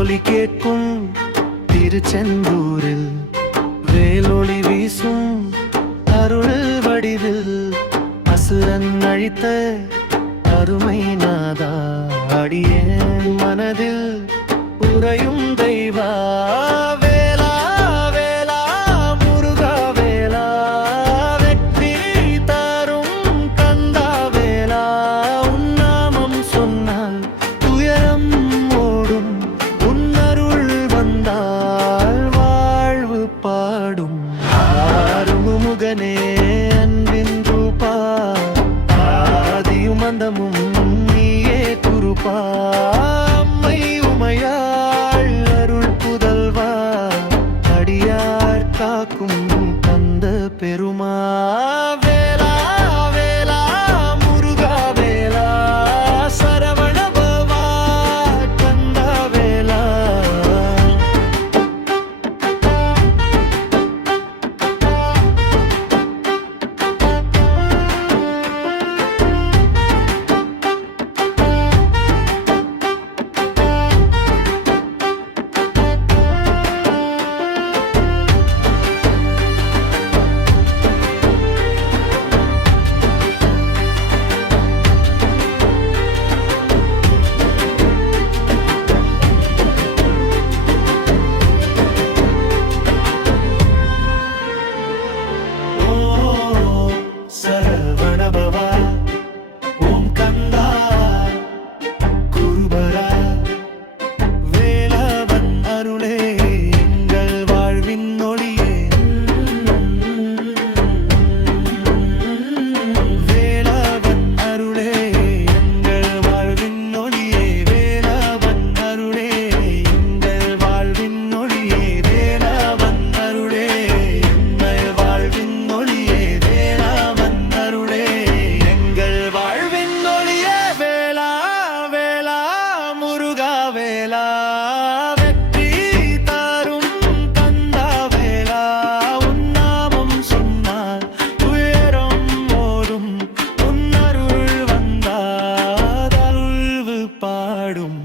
ஒலி கேட்கும் திருச்செந்தூரில் வேலொளி வீசும் அருள் வடிவில் அசுரன் அழித்த அருமை நாதா அடியேன் மனதில் உறையும் தெய்வா வேலா வேலா முருகா வேலா வெற்றி தரும் கந்தா வேலா உன் நாமம் சொன்னால் துயரம் ஓடும் உன் அருள் வந்தால் வாழ்வு பாடும் ஆறுமுகனே அன்பின் ரூபா ஆதியும் அந்தமும் நீயே குருபா அம்மை உமையாள் அருள் புதல்வா அடியார் காக்கும் கந்த பெருமா வேலா வேலா முருகா வேலா சரவண பவா கந்த வேலா சரவணபவா ஓம் கந்தா குருபரா வேலவன் அருளே எங்கள் வாழ்வின் ஒளியே வேலவன் அருளே எங்கள் வாழ்வின் ஒளியே வேலவன் அருளே எங்கள் வாழ்வின் ஒளியே வேலவன் அருளே எங்கள் வாழ்வின் ஒளியே வேலவன் அருளே எங்கள் வாழ்வின் ஒளியே வேலா வேலா முருகா வேலா வெற்றி தரும் கந்தா வேலா உன் நாமம் சொன்னால் துயரம் ஓடும் உன் அருள் வந்தால் அருள்வு பாடும்